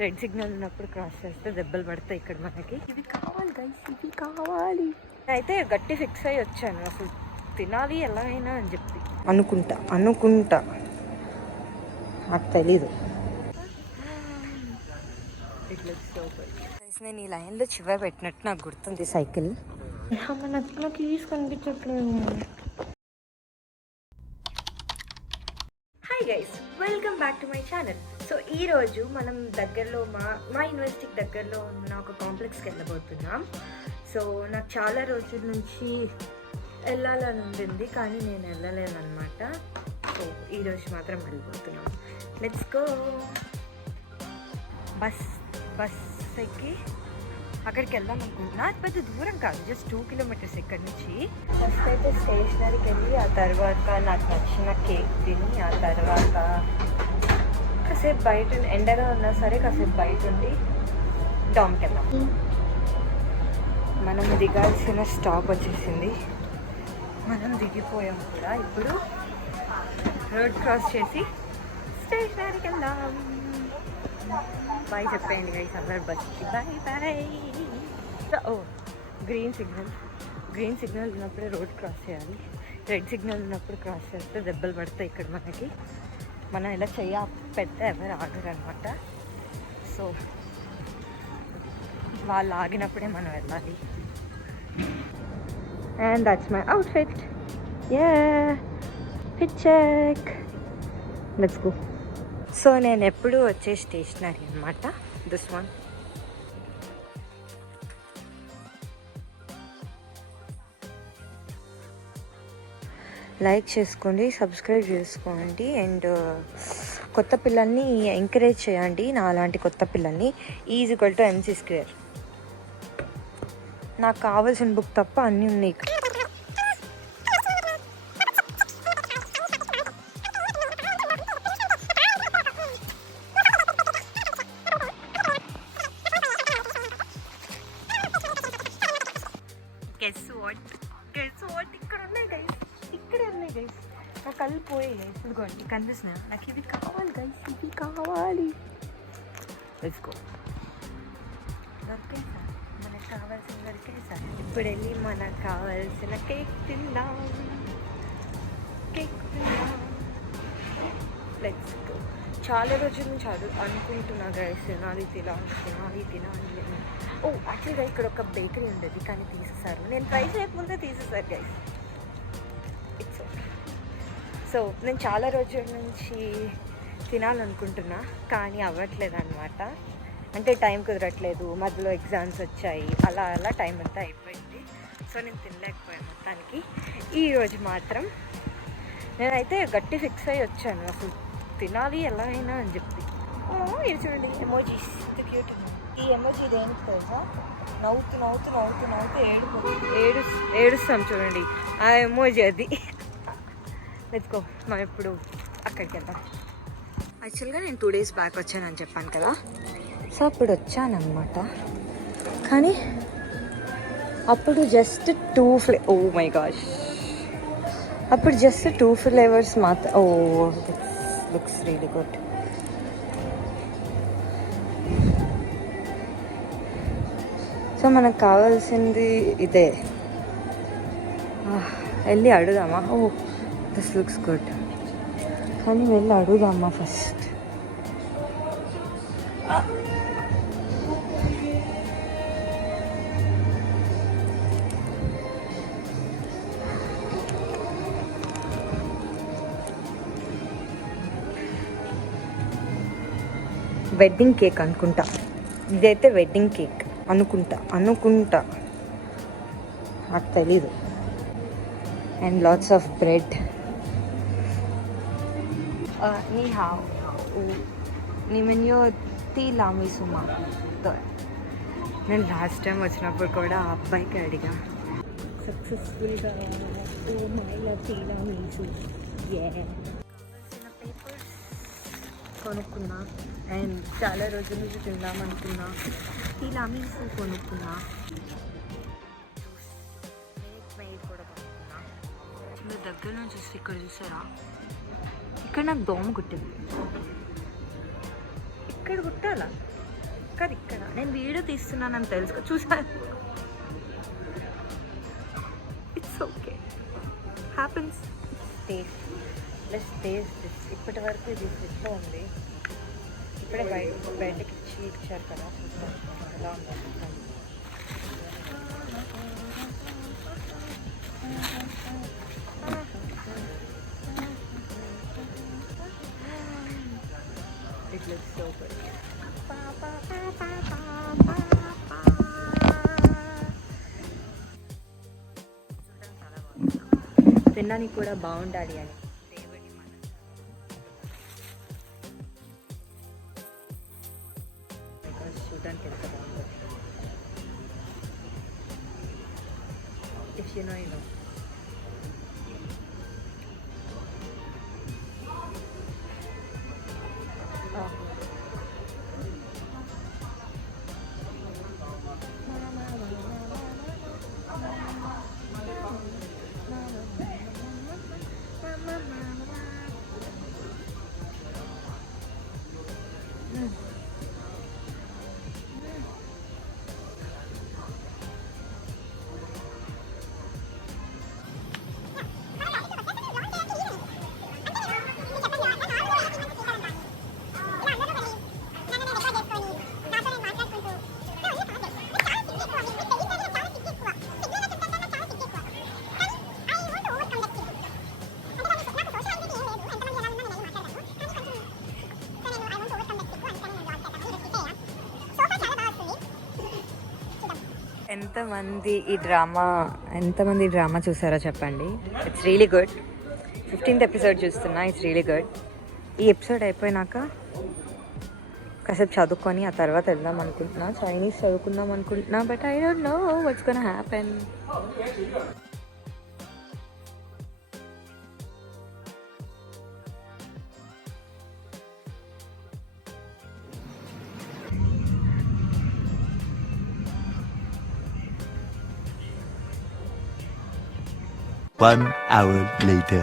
Red signal ఉన్నప్పుడు cross చేస్తే దెబ్బలు పడతాయి ఇక్కడ మనకి. ఇవి కావాలి గైస్, ఇవి కావాలి. అయితే గట్టి ఫిక్స్ అయ్యి వచ్చాను, అసలు తినాలి ఎలాగైనా అని చెప్పి అనుకుంటా నాకు తెలీదు. నేను ఈ లైన్లో చివరి పెట్టినట్టు నాకు గుర్తుంది సైకిల్. నాకు ఈజ్ కనిపించట్లేదు. Hi guys, welcome back to my channel. So ఈరోజు మనం దగ్గరలో మా యూనివర్సిటీకి దగ్గరలో ఉన్న ఒక కాంప్లెక్స్కి వెళ్ళబోతున్నాం. సో నాకు చాలా రోజుల నుంచి వెళ్ళాలని ఉండింది, కానీ నేను వెళ్ళలేదన్నమాట. సో ఈరోజు మాత్రం వెళ్ళిపోతున్నాం. Let's go. బస్ ఎక్కి అక్కడికి వెళ్దాం అనుకుంటున్నా. అది పెద్ద దూరం కాదు, జస్ట్ 2 కిలోమీటర్స్ ఇక్కడ నుంచి. ఫస్ట్ అయితే స్టేషనరీకి వెళ్ళి ఆ తర్వాత నాకు నచ్చిన కేక్ తిని ఆ తర్వాత కాసేపు బయట ఎండగా ఉన్నా సరే కాసేపు బయట ఉండి డామ్కి వెళ్దాం. మనం దిగాల్సిన స్టాప్ వచ్చేసింది, మనం దిగిపోయాం కూడా. ఇప్పుడు రోడ్ క్రాస్ చేసి స్టేషనరీకి వెళ్దాం. బాయ్ చెప్పేయండి గైస్ అందరు బస్కి. బాయ్. ఓ గ్రీన్ సిగ్నల్ ఉన్నప్పుడే రోడ్ క్రాస్ చేయాలి. రెడ్ సిగ్నల్ ఉన్నప్పుడు క్రాస్ చేస్తే దెబ్బలు పడతాయి ఇక్కడ మనకి. మనం ఇలా పెడితే ఎవరు ఆగరు అనమాట. సో వాళ్ళు ఆగినప్పుడే మనం వెళ్ళాలి. And that's my outfit. Fit check. Let's go. So నేను ఎప్పుడు వచ్చే స్టేషనరీ అనమాట దిస్ వన్. లైక్ చేసుకోండి, సబ్స్క్రైబ్ చేసుకోండి, అండ్ కొత్త పిల్లల్ని ఎంకరేజ్ చేయండి. నా అలాంటి కొత్త పిల్లల్ని. E=MC². నాకు కావాల్సిన బుక్ తప్ప అన్నీ ఉన్నాయి. Guess what? ఇక్కడ ఉన్నాయి గైస్. నా కళ్ళు పోయాయి. ఇదిగోండి కనిపిస్తున్నాయి. నాకు ఇవి కావాలి గైస్, ఇవి కావాలి. Let's go. దొరికాయి సార్, మనకు కావాల్సిన దొరికాయి సార్. ఇప్పుడు వెళ్ళి మనకు కావాల్సిన కేక్ తిందాం. Let's go. చాలా రోజుల నుంచి అనుకుంటున్నా గైస్, తినాలి. ఓ యాక్చువల్గా ఇక్కడ ఒక బేకరీ ఉండేది, కానీ తీసేసారు. నేను ట్రై చేయకముందే తీసేసారు గైస్. It's okay. సో నేను చాలా రోజుల నుంచి తినాలనుకుంటున్నా, కానీ అవ్వట్లేదు అనమాట. అంటే టైం కుదరట్లేదు, మధ్యలో ఎగ్జామ్స్ వచ్చాయి, అలా టైం అంతా అయిపోయింది. సో నేను తినలేకపోయాను మొత్తానికి. ఈరోజు మాత్రం నేనైతే గట్టి ఫిక్స్ అయ్యి వచ్చాను, అసలు తినాలి ఎలాగైనా అని చెప్పి. ఇది చూడండి ఎమోజీస్, ఇంత క్యూట్. ఈ ఎమోజీ దేనికి తెలుసా? నవ్వుతూ ఏడుస్తాం చూడండి, ఆ ఎమోజీ అది. Let's go. మనం ఇప్పుడు అక్కడికి వెళ్దాం. యాక్చువల్గా నేను 2 days బ్యాక్ వచ్చానని చెప్పాను కదా. సో అప్పుడు వచ్చానమాట, కానీ అప్పుడు జస్ట్ 2 ఓ మై గాష్, అప్పుడు జస్ట్ 2 ఫ్లేవర్స్ మాత్రం. ఓ లుక్స్ రియలీ గుడ్. సో మనకు కావాల్సింది ఇదే. వెళ్ళి అడుగుదామా? ఓ దిస్ లుక్స్ గుడ్, కానీ వెళ్ళి అడుగుదామా ఫస్ట్. వెడ్డింగ్ కేక్ అనుకుంటా, ఇదైతే వెడ్డింగ్ కేక్ అనుకుంటా నాకు తెలీదు. And lots of bread. నీ హావ్ నిమన్యో తీలామీ సుమా. నేను లాస్ట్ టైం వచ్చినప్పుడు కూడా ఆ అబ్బాయికి అడిగా సక్సెస్ఫుల్గా. ఓ మైలా తీలామీసు. కావాల్సిన పేపర్స్ కొనుక్కున్నా, అండ్ చాలా రోజుల నుంచి తిందామనుకున్నా తీలామీసు కొనుక్కున్నా. మేడ్ కూడా కొనుక్కున్నా. మీరు దగ్గర నుంచి చూస్తే ఇక్కడ చూసారా, ఇక్కడ నాకు దోమ కుట్టింది. ఇక్కడ కుట్టాలా? కాదు ఇక్కడ నేను వీడియో తీస్తున్నానని తెలుసుకో చూసాను. It's okay, happens. Taste plus taste. ఇప్పటి వరకు ఇది ఫ్రిడ్జ్లో ఉంది, ఇప్పుడే బయటకి ఇచ్చారు కదా, ఎలా ఉందో. It looks so good. తినడానికి కూడా బాగుండాలి అని దేవుడి మనసు. చూడడానికి ఎంత బాగుంటుంది. If you know, you know. ఎంతమంది ఈ డ్రామా చూసారో చెప్పండి. It's really good. 15th episode చూస్తున్నా. It's really good. ఈ ఎపిసోడ్ అయిపోయినాక కాసేపు చదువుకొని ఆ తర్వాత వెళ్దాం అనుకుంటున్నా. చైనీస్ చదువుకుందాం అనుకుంటున్నా, but I don't know what's gonna happen. One hour later.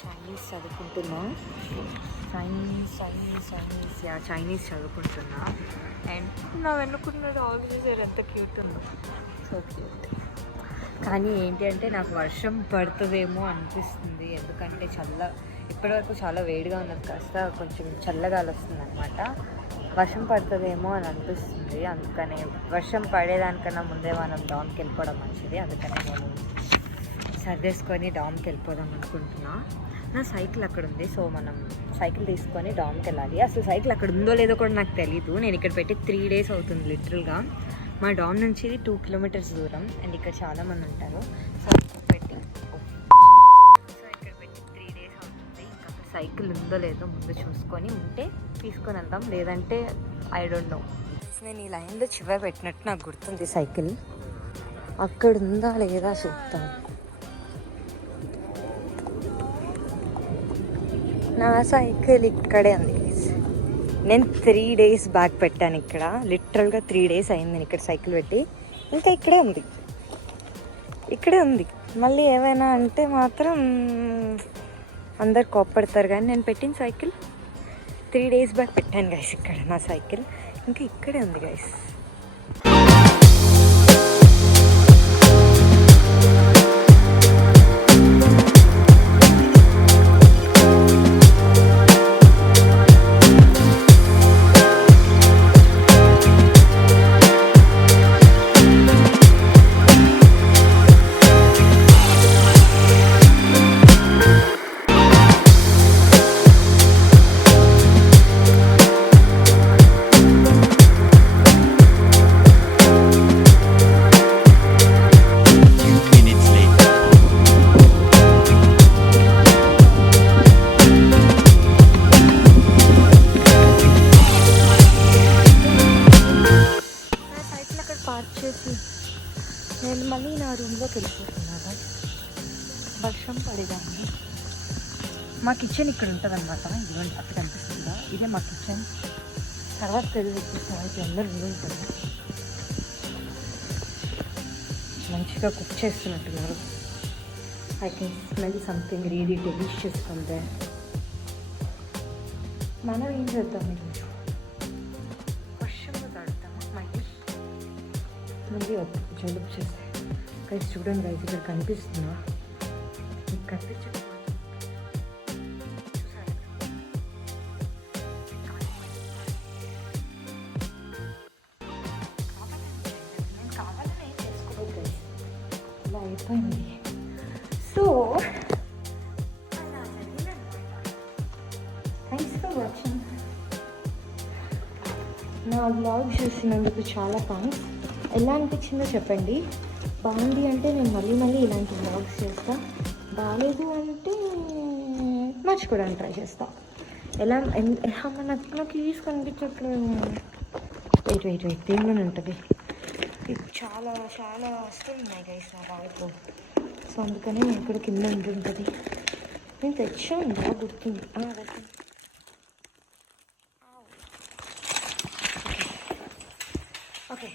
Chinese చదువుకుంటున్నా. చైనీస్ చదువుకుంటున్నా. అండ్ నా వెనుకున్నది ఆర్గనైజర్ ఎంత క్యూట్ ఉందో, సో క్యూట్. కానీ ఏంటి అంటే నాకు వర్షం పడుతుందేమో అనిపిస్తుంది, ఎందుకంటే ఇప్పటివరకు చాలా వేడిగా ఉన్నది కాస్త కొంచెం చల్లగాలి వస్తుంది అనమాట. వర్షం పడుతుందేమో అని అనిపిస్తుంది. అందుకనే వర్షం పడేదానికన్నా ముందే మనం డామ్కి వెళ్ళిపోవడం మంచిది. అందుకనే నేను సర్దేసుకొని డామ్కి వెళ్ళిపోదాం అనుకుంటున్నా. నా సైకిల్ అక్కడ ఉంది, సో మనం సైకిల్ తీసుకొని డామ్కి వెళ్ళాలి. అసలు సైకిల్ అక్కడ ఉందో లేదో కూడా నాకు తెలీదు. నేను ఇక్కడ పెట్టి 3 days అవుతుంది లిటరల్గా. మా డామ్ నుంచి 2 kilometers దూరం, అండ్ ఇక్కడ చాలామంది ఉంటారు. సో ఇక్కడ పెట్టి 3 days అవుతుంది. ఇంకా అక్కడ సైకిల్ ఉందో లేదో ముందు చూసుకొని ఉంటే తీసుకొని వెళ్దాం, లేదంటే ఐ డోంట్ నో. నేను ఈ లైన్లో చివరి పెట్టినట్టు నాకు గుర్తుంది సైకిల్. అక్కడ ఉందా లేదా చూద్దాం. నా సైకిల్ ఇక్కడే ఉంది. నేను 3 days బ్యాక్ పెట్టాను ఇక్కడ. లిటరల్గా 3 days అయింది నేను ఇక్కడ సైకిల్ పెట్టి. ఇంకా ఇక్కడే ఉంది. మళ్ళీ ఏమైనా అంటే మాత్రం అందరు కోప్పడతారు. కానీ నేను పెట్టిన సైకిల్ 3 days బ్యాక్ పెట్టాను గైస్ ఇక్కడ. నా సైకిల్ ఇంకా ఇక్కడే ఉంది గైస్. నేను మళ్ళీ నా రూమ్లోకి వెళ్ళిపోతున్నాను. వర్షం పడేదాన్ని. మా కిచెన్ ఇక్కడ ఉంటుంది అనమాట. ఇదిగోండి అక్కడ కనిపిస్తుందా, ఇదే మా కిచెన్. తర్వాత తెలియజేస్తాం అయితే అందరూ ఉంటుంది. మంచిగా కుక్ చేస్తున్నట్టున్నారు. I can smell something really delicious from there. మనం ఏం చేద్దాం ఈరోజు? జలుబు చేస్తే గైస్ చూడండి గైస్ ఇక్కడ కనిపిస్తుందా మీకు కనిపించదు ఇలా అయిపోయింది సో థ్యాంక్స్ ఫర్ వాచింగ్ నా బ్లాగ్ చూసినందుకు చాలా థ్యాంక్స్ ఎలా అనిపించిందో చెప్పండి బాగుంది అంటే నేను మళ్ళీ ఇలాంటి బ్లాగ్స్ చేస్తా బాగాలేదు అంటే మర్చిపోవడానికి ట్రై చేస్తా ఎలా నాకు ఈజ్ కనిపించట్లేదు వెయిట్ దేనిలోనే ఉంటుంది ఇది చాలా చాలా వస్తున్నాయి గైస్ నా బాగా సో అందుకనే నేను ఇక్కడ కింద ఉంటుంటుంది నేను తెచ్చాను బాగా గుర్తుంది ఓకే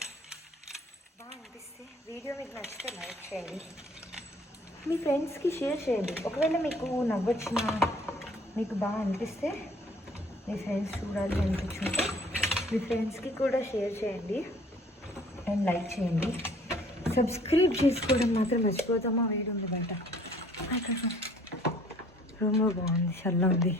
బాగా అనిపిస్తే వీడియో మీకు నచ్చితే లైక్ చేయండి మీ ఫ్రెండ్స్కి షేర్ చేయండి ఒకవేళ మీకు నవ్వొచ్చినా మీకు బాగా అనిపిస్తే మీ ఫ్రెండ్స్ చూడాలి అనిపించుంటే మీ ఫ్రెండ్స్కి కూడా షేర్ చేయండి అండ్ లైక్ చేయండి సబ్స్క్రైబ్ చేసుకోవడం మాత్రం మర్చిపోతామా వేడి ఉంది బయట రూమ్లో బాగుంది చల్ల ఉంది